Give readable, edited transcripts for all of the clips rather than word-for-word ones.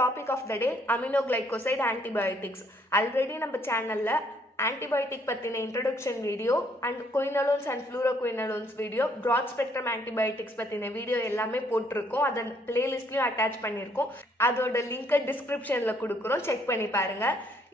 topic of the day aminoglycoside antibiotics. Already நம்ம சேனல்ல antibiotic பத்தின introduction video and quinolones and fluoroquinolones video, broad spectrum antibiotics பத்தின video எல்லாமே போட்டிருக்கோம். அதை பிளேலிஸ்ட்லயும் அட்டாச் பண்ணியிருக்கோம். அதோட லிங்கை டிஸ்கிரிப்ஷன்ல கொடுக்குறோம், செக் பண்ணி பாருங்க.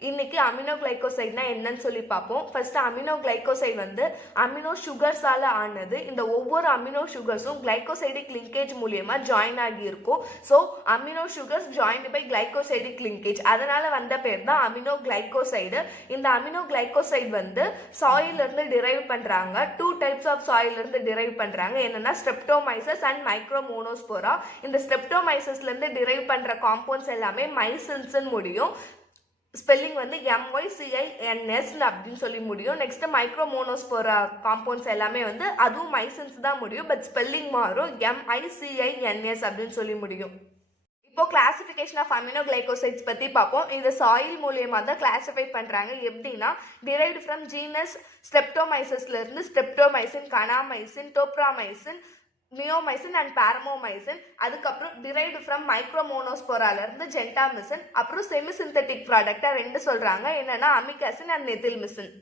இன்னைக்கு அமினோகிளைகோசைட்னா என்னன்னு சொல்லி பார்ப்போம். ஃபர்ஸ்ட் அமினோகிளைகோசைட் வந்து அமினோ சுகர்ஸால ஆனது. இந்த ஒவ்வொரு அமினோ சுகர்ஸும் கிளைகோசைடிக் லிங்கேஜ் மூலியமா ஜாயின் ஆகி இருக்கும். So amino sugars joined by glycosidic linkage, அதனால வந்த பேர் தான் அமினோகிளைகோசைடு. இந்த அமினோகிளைகோசைட் வந்து சாயில இருந்து டிரைவ் பண்றாங்க. 2 டைப்ஸ் ஆஃப் சாயில இருந்து டிரைவ் பண்றாங்க. என்னன்னா ஸ்ட்ரெப்டோமைசஸ் அண்ட் மைக்ரோமோனோஸ்போரா. இந்த ஸ்ட்ரெப்டோமைசஸ்ல இருந்து டிரைவ் பண்ற காம்பவுண்ட்ஸ் எல்லாமே மைசின்ஸ் முடியும். ஸ்பெல்லிங் வந்து MYCINS அப்படின்னு சொல்லி முடியும். நெக்ஸ்ட் மைக்ரோமோனோஸ்போரா காம்பவுண்ட்ஸ் எல்லாமே வந்து அதுவும் மைசின்ஸ் தான் முடியும், பட் ஸ்பெல்லிங் மாறும், MICINS அப்படின்னு சொல்லி முடியும். இப்போ கிளாசிஃபிகேஷன் ஆஃப் அமினோகிளைகோசைட்ஸ் பத்தி பார்ப்போம். இந்த சாயில் மூலியமா தான் கிளாசிஃபை பண்றாங்க. எப்படின்னா டிரைவ்ட் ஃப்ரம் ஜீனஸ் ஸ்ட்ரெப்டோமைசஸ்ல இருந்து ஸ்ட்ரெப்டோமைசின், கனாமைசின், டோப்ராமைசின், நியோமைசின் அண்ட் பாரமோமைசின். அதுக்கப்புறம் டிரைவ்டு ஃப்ரம் மைக்ரோமோனோஸ்போரால இருந்து ஜென்டாமிசின். அப்புறம் செமிசிந்தட்டிக் ப்ராடக்டா 2 சொல்றாங்க, என்னன்னா அமிகாசின் அண்ட் நெத்தில்மிசின்.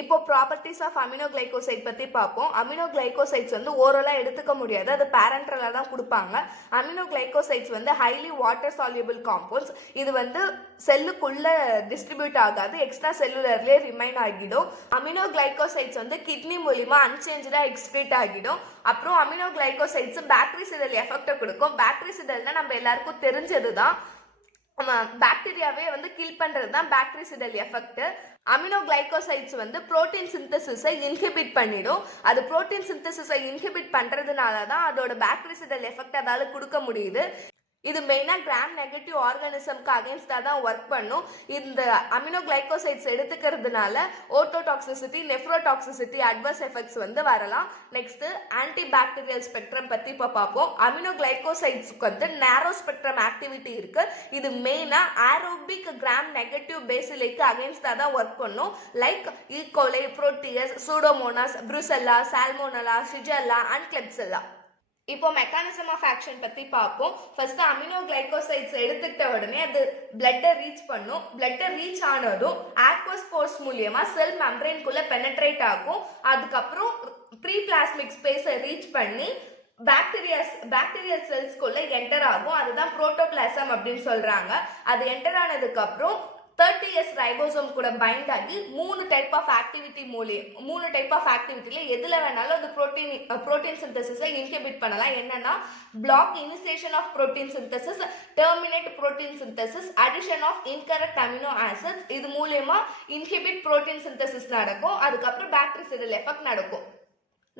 இப்போ ப்ராப்பர்ட்டிஸ் ஆஃப் அமினோகிளைகோசைட் பத்தி பார்ப்போம். அமினோகிளைகோசைட்ஸ் வந்து ஓரலா எடுத்துக்க முடியாது, அது பேரண்ட்ரலா தான் கொடுப்பாங்க. அமினோகிளைகோசைட்ஸ் வந்து ஹைலி வாட்டர் சால்யூபிள் காம்பவுண்ட்ஸ். இது வந்து செல்லுக்குள்ள டிஸ்ட்ரிபியூட் ஆகாது, எக்ஸ்ட்ரா செல்லுலர்லயே ரிமைன் ஆகிடும். அமினோகிளைகோசைட்ஸ் வந்து கிட்னி மூலியமா அன்சேஞ்சா எக்ஸ்கிரீட் ஆகிடும். அப்புறம் அமினோகிளைகோசைட்ஸ் பாக்டீரிசிடல் எஃபெக்ட் கொடுக்கும். பாக்டீரிசிடல்னா நம்ம எல்லாருக்கும் தெரிஞ்சதுதான், பாக்டீரியாவே வந்து கில் பண்றது தான் பாக்டீரிசிடல் எஃபெக்ட். அமினோகிளைகோசைட்ஸ் வந்து புரோட்டீன் சிந்தசிஸை இன்ஹிபிட் பண்ணிடும். அது புரோட்டீன் சிந்தசிஸை இன்ஹிபிட் பண்றதுனால தான் அதோட பாக்டீரிசிடல் எஃபெக்ட் அதால கொடுக்க முடியுது. இது மெயினா கிராம் நெகட்டிவ் ஆர்கானிசம்க்கு அகேன்ஸ்டா தான் ஒர்க் பண்ணும். இந்த அமினோகிளைகோசைட்ஸ் எடுத்துக்கிறதுனால ஓட்டோடாக்சிசிட்டி, நெஃப்ரோடாக்சிசிட்டி, அட்வர்ஸ் எஃபெக்ட்ஸ் வந்து வரலாம். நெக்ஸ்ட் ஆன்டி பாக்டீரியல் ஸ்பெக்ட்ரம் பத்தி இப்ப பார்ப்போம். அமினோகிளைகோசைட்ஸ்க்கு வந்து நேரோ ஸ்பெக்ட்ரம் ஆக்டிவிட்டி இருக்கு. இது மெயினா ஏரோபிக் கிராம் நெகட்டிவ் பேசிலைக்கு அகேன்ஸ்டா தான் ஒர்க் பண்ணும். Like E coli, Proteus, Pseudomonas, Brucella, Salmonella, Shigella and Klebsiella. இப்போ மெக்கானிசம் ஆஃப் ஆக்ஷன் பத்தி பார்ப்போம். ஃபர்ஸ்ட் அமினோகிளைகோசைட்ஸ் எடுத்துக்கிட்ட உடனே அது பிளட்டை ரீச் பண்ணும். பிளட்டை ரீச் ஆனதும் ஆக்வஸ் போர்ஸ் மூலியமா செல் மெம்பரேன்குள்ள பெனட்ரேட் ஆகும். அதுக்கப்புறம் ப்ரீ பிளாஸ்மிக் ஸ்பேஸை ரீச் பண்ணி பாக்டீரியல் செல்ஸ்குள்ள என்டர் ஆகும். அதுதான் புரோட்டோபிளாசம் அப்படின்னு சொல்றாங்க. அது என்டர் ஆனதுக்கு அப்புறம் 30S ரைபோசோம் கூட பைண்ட் ஆகி 3 டைப் ஆஃப் ஆக்டிவிட்டில எதுல வேணாலும் அது புரோட்டீன் சிந்தசிஸை இன்ஹிபிட் பண்ணலாம். என்னன்னா block initiation of protein synthesis, terminate protein synthesis, addition of incorrect amino acids. இது மூலமா இன்ஹிபிட் புரோட்டீன் சிந்தசிஸ் நடக்கும். அதுக்கப்புறம் பாக்டீரிசிடல் எஃபெக்ட் நடக்கும்.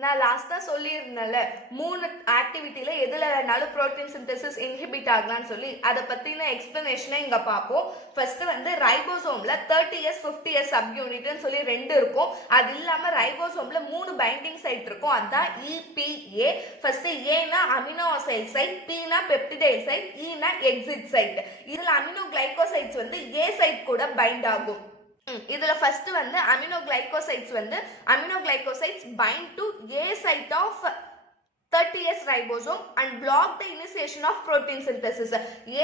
நான் லாஸ்டா சொல்லியிருந்தேன்ல 3 ஆக்டிவிட்டியில எதுல வேணாலும் புரோட்டீன் சிந்தசிஸ் இன்ஹிபிட் ஆகலாம்னு சொல்லி, அதை பத்தின எக்ஸ்பிளனேஷனை இங்க பார்ப்போம். ஃபர்ஸ்ட் வந்து ரைபோசோம்ல 30S 50S சப்யூனிட்னு சொல்லி 2 இருக்கும். அது இல்லாம ரைபோசோம்ல 3 பைண்டிங் சைட் இருக்கும். அதுதான் EPA. ஃபர்ஸ்ட் ஏனா அமினோ அசைல் சைட், Pனா பெப்டிடைல் சைட், Eனா எக்ஸிட் சைட். இதுல அமினோகிளைகோசைட்ஸ் வந்து A சைட் கூட பைண்ட் ஆகும். இதுல ஃபர்ஸ்ட் வந்து aminoglycosides bind to A site of 30S ribosome and block the initiation of protein synthesis.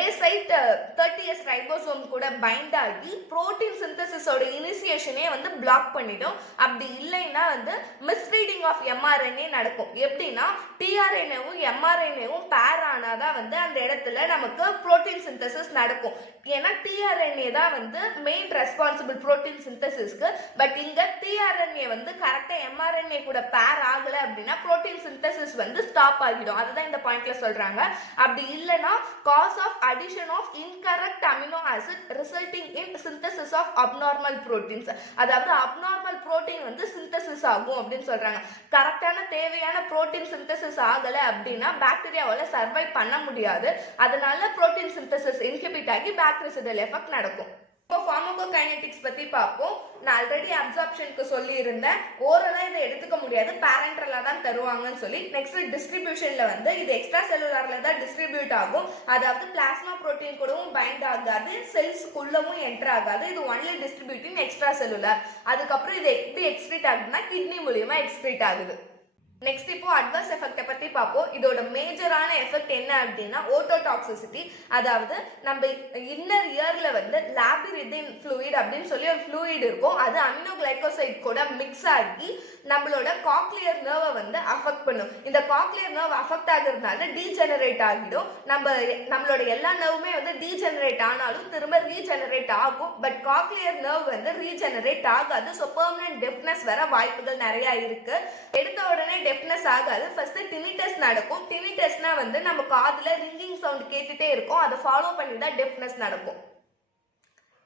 A site 30S ribosome கூட bind ஆகி protein synthesis ஓட இனிஷியேஷனே வந்து பிளாக் பண்ணிடும். அப்படி இல்லைன்னா வந்து மிஸ்ரீடிங் ஆஃப் mRNA நடக்கும். எப்படின்னா tRNAவும் mRNAவும் பேர் ஆனாதான் வந்து அந்த இடத்துல நமக்கு protein synthesis நடக்கும். ஏன்னா tRNA தான் வந்து மெயின் ரெஸ்பான்சிபிள் புரோட்டீன் சிந்தசிஸ்க்கு. பட் இங்க tRNA வந்து கரெக்டா mRNA கூட பேர் ஆகல அப்படின்னா புரோட்டீன் சிந்தசிஸ் வந்து ஸ்டாப் ஆகிடும். அதுதான் இந்த பாயிண்ட்ல சொல்றாங்க. அப்படி இல்லனா cause of addition of incorrect amino acid resulting in synthesis of abnormal proteins. அதாவது அப்நார்மல் புரோட்டீன் வந்து சிந்தசிஸ் ஆகும் அப்படின்னு சொல்றாங்க. கரெக்டான தேவையான புரோட்டீன் சிந்தசிஸ் ஆகல அப்படின்னா பாக்டீரியாவால சர்வை பண்ண முடியாது. அதனால புரோட்டீன் சிந்தசிஸ் இன்ஹிபிட் ஆகி பாக்டீரிசிடல் எஃபெக்ட் நடக்கும். இப்போ ஃபார்மகோகைனெடிக்ஸ் பத்தி பார்ப்போம். நான் ஆல்ரெடி அப்சார்ப்ஷனுக்கு சொல்லி இருந்தேன், ஓரலா இதை எடுத்துக்க முடியாது, பேரண்ட்ரலா தான் தருவாங்கன்னு சொல்லி. நெக்ஸ்ட் டிஸ்ட்ரிபியூஷன்ல வந்து இது எக்ஸ்ட்ரா செல்லுலார்ல தான் டிஸ்ட்ரிபியூட் ஆகும். அதாவது பிளாஸ்மா புரோட்டீன் கூடவும் பைண்ட் ஆகாது, செல்ஸ்க்குள்ளவும் என்டர் ஆகாது. இது ஒன்லி டிஸ்ட்ரிபியூட்டிங் எக்ஸ்ட்ரா செல்லுலார். அதுக்கப்புறம் இது எப்படி எக்ஸ்கிரீட் ஆகுதுன்னா கிட்னி மூலியமா எக்ஸ்கிரீட் ஆகுது. நெக்ஸ்ட் இப்போ அட்வர்ஸ் எஃபெக்ட்டை பற்றி பார்ப்போம். இதோட மேஜரான எஃபெக்ட் என்ன அப்படின்னா ஓட்டோடாக்சிசிட்டி. அதாவது நம்ம இன்னர் இயர்ல வந்து லாபிரிதின் ஃப்ளூயிட் அப்படின்னு சொல்லி ஒரு ஃப்ளூயிட் இருக்கும். அது அமினோகிளைகோசைட் கூட மிக்ஸ் ஆகி நம்மளோட காக்லியர் நர்வை வந்து அஃபெக்ட் பண்ணும். இந்த காக்லியர் நர்வ் அஃபெக்ட் ஆகுறதுனால டீஜெனரேட் ஆகிடும். நம்மளோட எல்லா நர்வுமே வந்து டீஜெனரேட் ஆனாலும் திரும்ப ரீஜெனரேட் ஆகும். பட் காக்லியர் நர்வ் வந்து ரீஜெனரேட் ஆகாது. ஸோ பெர்மனன்ட் டெஃப்னஸ் வர வாய்ப்புகள் நிறைய இருக்கு. எடுத்த உடனே டெஃப்னஸ் ஆகாது. ஃபர்ஸ்ட் டினிட்டஸ் நடக்கும். டினிட்டஸ்னா வந்து நம்ம காதுல ரிங்கிங் சவுண்ட் கேட்டுட்டே இருக்கும். அதை ஃபாலோ பண்ணி தான் டெஃப்னஸ் நடக்கும்.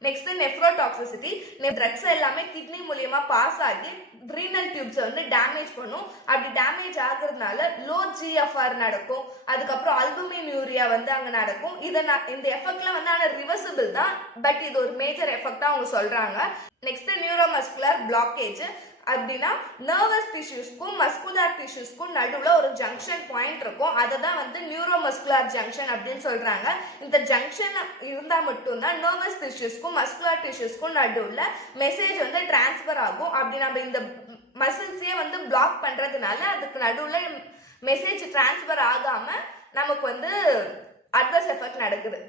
நெக்ஸ்ட் நெஃப்ரோடாக்சிசிட்டி. ட்ரக்ஸ் எல்லாமே கிட்னி மூலியமா பாஸ் ஆகி ரீனல் டியூப்ஸ் வந்து டேமேஜ் பண்ணும். அப்படி டேமேஜ் ஆகுறதுனால லோ GFR நடக்கும். அதுக்கப்புறம் அல்புமின் யூரியா வந்து அங்க நடக்கும். இந்த எஃபெக்ட்ல வந்து ஆனா ரிவர்சிபிள் தான். பட் இது ஒரு மேஜர் எஃபெக்டா அவங்க சொல்றாங்க. Next neuromuscular blockage. அப்படின்னா நர்வஸ் டிஷ்யூஸ்க்கும் மஸ்குலர் டிஷ்யூஸ்க்கும் நடுவில் ஒரு ஜங்ஷன் பாயிண்ட் இருக்கும். அதை தான் வந்து நியூரோமஸ்குலர் ஜங்ஷன் அப்படின்னு சொல்றாங்க. இந்த ஜங்ஷன் இருந்தால் மட்டும்தான் நர்வஸ் டிஷ்யூஸ்க்கும் மஸ்குலர் டிஷ்யூஸ்க்கும் நடுவில் மெசேஜ் வந்து டிரான்ஸ்ஃபர் ஆகும். அப்படி நம்ம இந்த மசில்ஸையே வந்து பிளாக் பண்றதுனால அதுக்கு நடுவில் மெசேஜ் டிரான்ஸ்ஃபர் ஆகாம நமக்கு வந்து அட்வர்ஸ் எஃபெக்ட் நடக்குது.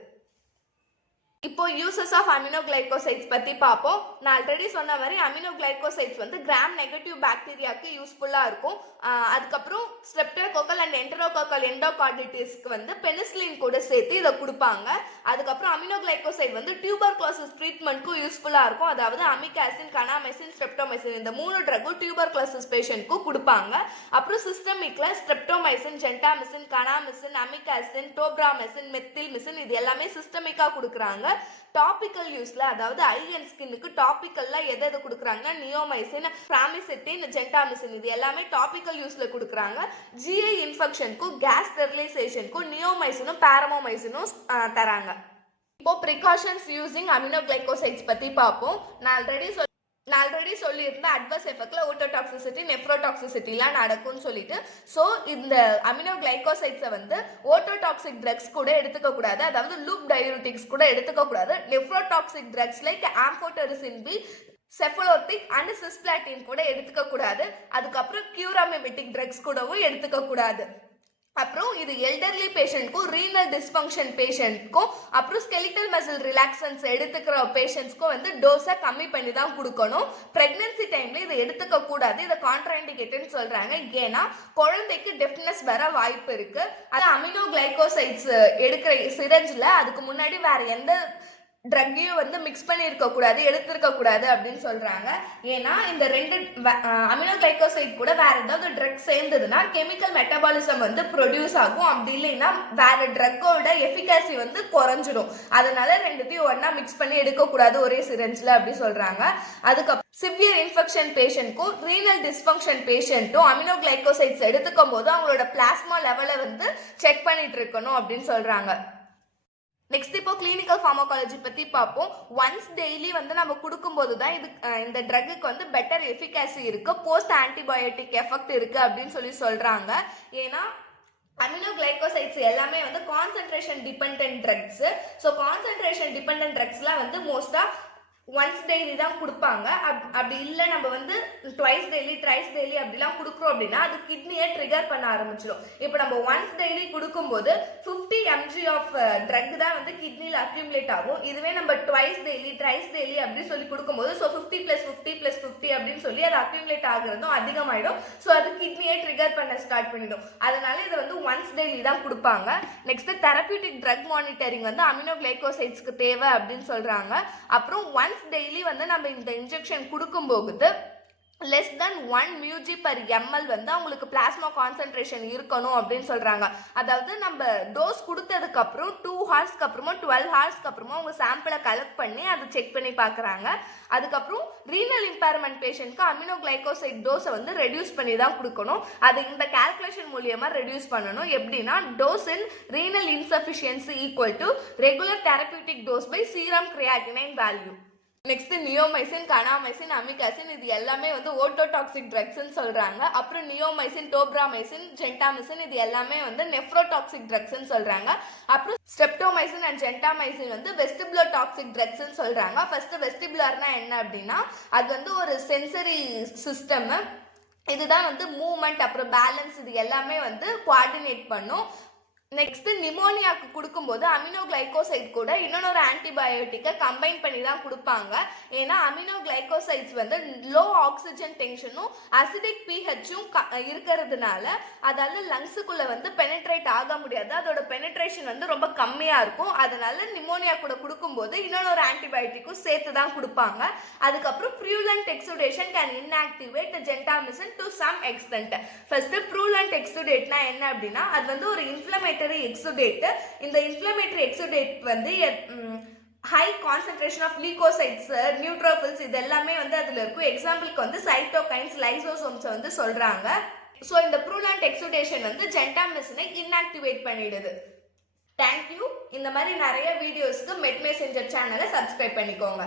இப்போ யூசஸ் ஆஃப் அமினோகிளைகோசைட்ஸ் பத்தி பார்ப்போம். நான் ஆல்ரெடி சொன்ன மாதிரி அமினோகிளைகோசைட்ஸ் வந்து கிராம் நெகட்டிவ் பாக்டீரியாவுக்கு யூஸ்ஃபுல்லா இருக்கும். அதுக்கப்புறம் ஸ்ட்ரெப்டோகோக்கல் அண்ட் என்டரோகோக்கல் எண்டோகார்டிட்டிஸ்க்கு வந்து பெனிசிலின் கூட சேர்த்து இதை கொடுப்பாங்க. அதுக்கப்புறம் அமினோகிளைகோசைட் வந்து டியூபர்குலோசிஸ் ட்ரீட்மெண்ட்க்கும் யூஸ்ஃபுல்லா இருக்கும். அதாவது அமிகாசின், கனாமெசின், ஸ்ட்ரெப்டோமைசின் இந்த 3 ட்ரக்கும் டியூபர்குலோசிஸ் பேஷண்ட்க்கும் கொடுப்பாங்க. அப்புறம் சிஸ்டமிக்ல ஸ்ட்ரெப்டோமைசின், ஜென்டாமிசின், கனாமிசின், அமிகாசின், டோப்ராமெசின், மெத்தில்மிசின் இது எல்லாமே சிஸ்டமிக்கா கொடுக்குறாங்க. டாபிக்கல் யூஸ்ல அதாவது ஐ அண்ட் ஸ்கின்னுக்கு டாபிக்கல்ல எது கொடுக்குறாங்கன்னா நியோமைசின், பிராமிசிட்டின், ஜென்டாமிசின் இது எல்லாமே டாபிக்கல் யூஸ்ல கொடுக்குறாங்க. ஜிஐ இன்ஃபெக்ஷனுக்கும் கேஸ் ஸ்டெரிலைசேஷனுக்கும் நியோமைசினும் பாரமோமைசினும் தராங்க. இப்போ ப்ரிகாஷன்ஸ் யூசிங் அமினோகிளைகோசைட்ஸ் பத்தி பார்ப்போம். நான் ஆல்ரெடி சொல்லியிருந்தேன் அட்வர்ஸ் எஃபெக்ட்ல ஓட்டோடாக்சிசிட்டி, நெஃப்ரோடாக்சிசிட்டிலாம் நடக்கும்னு சொல்லிட்டு. ஸோ இந்த அமினோகிளைகோசைட்ஸை வந்து ஓட்டோடாக்சிக் ட்ரக்ஸ் கூட எடுத்துக்க கூடாது. அதாவது லூப் டயூரிட்டிக்ஸ் கூட எடுத்துக்க கூடாது. Nephrotoxic drugs like amphotericin B, cephalothin and cisplatin கூட எடுத்துக்க கூடாது. அதுக்கப்புறம் கியூராமிமெட்டிக் ட்ரக்ஸ் கூடவும் எடுத்துக்க கூடாது. அப்புறம் இது எல்டர்லி பேஷண்ட்க்கும் ரீனல் டிஸ்ஃபங்க்ஷன் பேஷண்ட்க்கும் அப்புறம் ஸ்கெலிட்டல் மசில் ரிலாக்சன்ஸ் எடுத்துக்கிற பேஷண்ட்ஸ்க்கும் வந்து டோஸை கம்மி பண்ணி தான் கொடுக்கணும். பிரெக்னன்சி டைம்ல இதை எடுத்துக்க கூடாது. இதை கான்ட்ராண்டிகேட்னு சொல்றாங்க. ஏன்னா குழந்தைக்கு டெஃப்னஸ் வர வாய்ப்பு இருக்கு. அது அமினோகிளைகோசைட்ஸ் எடுக்கிற சிரஞ்சில் அதுக்கு முன்னாடி வேற எந்த ட்ரக்கையும் வந்து மிக்ஸ் பண்ணி இருக்க கூடாது, எடுத்திருக்க கூடாது அப்படின்னு சொல்றாங்க. ஏன்னா இந்த 2 அமினோகிளைகோசைட் கூட வேற ஏதாவது ட்ரக் சேர்ந்ததுன்னா கெமிக்கல் மெட்டபாலிசம் வந்து ப்ரொடியூஸ் ஆகும். அப்படி இல்லைன்னா வேற ட்ரக்கோட எஃபிகசி வந்து குறைஞ்சிடும். அதனால 2த்தையும் ஒன்னா மிக்ஸ் பண்ணி எடுக்க கூடாது ஒரே சிரஞ்சில் அப்படி சொல்றாங்க. அதுக்கப்புறம் severe infection பேஷண்ட்க்கும் renal dysfunction பேஷண்ட்டும் aminoglycosides எடுத்துக்கும் போது அவங்களோட பிளாஸ்மா லெவலை வந்து செக் பண்ணிட்டு இருக்கணும் அப்படின்னு சொல்றாங்க. நெக்ஸ்ட் இப்போ கிளினிக்கல் ஃபார்மகாலஜி பத்தி பார்ப்போம். ஒன்ஸ் டெய்லி வந்து நம்ம கொடுக்கும்போது தான் இந்த ட்ரக்குக்கு வந்து பெட்டர் எஃபிகசி இருக்கு, போஸ்ட் ஆன்டிபயோட்டிக் எஃபெக்ட் இருக்கு அப்படின்னு சொல்றாங்க. ஏன்னா அமினோகிளைகோசைட்ஸ் எல்லாமே வந்து concentration dependent drugs. So concentration dependent ட்ரக்ஸ்லாம் வந்து மோஸ்டா ஒன்ஸ் டெய்லி தான் கொடுப்பாங்க. அப்படி இல்லை நம்ம வந்து ட்வைஸ் டெய்லி, ட்ரைஸ் டெய்லி அப்படிலாம் கொடுக்குறோம் அப்படின்னா அது கிட்னியை ட்ரிகர் பண்ண ஆரம்பிச்சிடும். இப்போ நம்ம ஒன்ஸ் டெய்லி கொடுக்கும்போது 50 mg ஆஃப் ட்ரக் தான் வந்து கிட்னியில் அக்யூமுலேட் ஆகும். இதுவே நம்ம ட்வைஸ் டெய்லி, ட்ரைஸ் டெய்லி அப்படின்னு சொல்லி கொடுக்கும்போது ஸோ 50 + 50 + 50 அப்படின்னு சொல்லி அது அக்யூமுலேட் ஆகுறதும் அதிகமாயிடும். ஸோ அது கிட்னியை ட்ரிகர் பண்ண ஸ்டார்ட் பண்ணிடும். அதனால இதை வந்து ஒன்ஸ் டெய்லி தான் கொடுப்பாங்க. நெக்ஸ்ட் தெரபியூட்டிக் ட்ரக் மானிட்டரிங் வந்து அமினோகிளைகோசைட்ஸ்க்கு தேவை அப்படின்னு சொல்றாங்க. அப்புறம் டெய்லி வந்து நம்ம இந்த இன்ஜெக்ஷன் கொடுக்கும்போது less than 1 mg/ml வந்து அவங்களுக்கு பிளாஸ்மா கான்சென்ட்ரேஷன் இருக்கணும் அப்படின்னு சொல்றாங்க. அதாவது நம்ம டோஸ் கொடுத்ததுக்கு அப்புறம் 2 ஹார்ஸ்க்கு அப்புறமா 12 ஹார்ஸ்க்கு அப்புறமா அவங்க சாம்பிளை கலெக்ட் பண்ணி அதை செக் பண்ணி பார்க்குறாங்க. அதுக்கப்புறம் ரீனல் இம்பேர்மெண்ட் பேஷண்ட்க்கு அமினோகிளைகோசைட் டோஸை வந்து ரெடியூஸ் பண்ணி தான் கொடுக்கணும். அது இந்த கால்குலேஷன் மூலியமா ரெடியூஸ் பண்ணணும். எப்படின்னா dose in renal insufficiency equal to regular therapeutic dose by serum creatinine value. Next neomycin, kanamycin, amikacin இது எல்லாமே வந்து ஓட்டோடாக்சிக் ட்ரக்ஸ்ன்னு சொல்றாங்க. அப்புறம் நியோமைசின், டோப்ராமைசின், ஜென்டாமிசின் இது எல்லாமே வந்து நெஃப்ரோடாக்சிக் ட்ரக்ஸ்ன்னு சொல்றாங்க. அப்புறம் ஸ்ட்ரெப்டோமைசின் அண்ட் ஜென்டாமைசின் வந்து வெஸ்டிபுலர் டாக்சிக் ட்ரக்ஸ்ன்னு சொல்றாங்க. ஃபர்ஸ்ட் வெஸ்டிபுலர்னா என்ன அப்படின்னா அது வந்து ஒரு சென்சரி சிஸ்டம். இதுதான் வந்து மூவ்மெண்ட் அப்புறம் பேலன்ஸ் இது எல்லாமே வந்து கோஆர்டினேட் பண்ணும். நெக்ஸ்ட் நிமோனியாவுக்கு கொடுக்கும்போது அமினோகிளைகோசைட் கூட இன்னொரு ஆன்டிபயோட்டிக்கை கம்பைன் பண்ணி தான் கொடுப்பாங்க. ஏன்னா அமினோகிளைகோசைட்ஸ் வந்து லோ ஆக்சிஜன் டென்ஷனும் அசிடிக் பிஹெச்சும் இருக்கிறதுனால அதால லங்ஸுக்குள்ள வந்து பெனிட்ரேட் ஆக முடியாது. அதோட பெனிட்ரேஷன் வந்து ரொம்ப கம்மியா இருக்கும். அதனால நிமோனியா கூட கொடுக்கும்போது இன்னொரு ஆன்டிபயோட்டிக்கும் சேர்த்து தான் கொடுப்பாங்க. அதுக்கப்புறம் purulent exudation can inactivate gentamicin to some extent. First purulent எக்ஸுடேட்னா என்ன அப்படின்னா அது வந்து ஒரு இன்ஃப்ளமேட்டரி எக்ஸுடேட். இந்த இன்ஃப்ளமேட்டரி எக்ஸுடேட் வந்து high concentration of leucocytes neutrophils இது எல்லாமே வந்து அதுல இருக்கும். எக்ஸாம்பிளுக்கு வந்து சைட்டோகைன்ஸ் லைசோசோம்ஸ் வந்து சொல்றாங்க. ஸோ இந்த ப்ரூலண்ட் எக்ஸுடேஷன் வந்து ஜென்டாமிசினை இன்ஆக்டிவேட் பண்ணிடுது. தேங்க்யூ. இந்த மாதிரி நிறைய வீடியோஸ்க்கு மெட் மெசேஞ்சர் சேனலை சப்ஸ்கிரைப் பண்ணிக்கோங்க.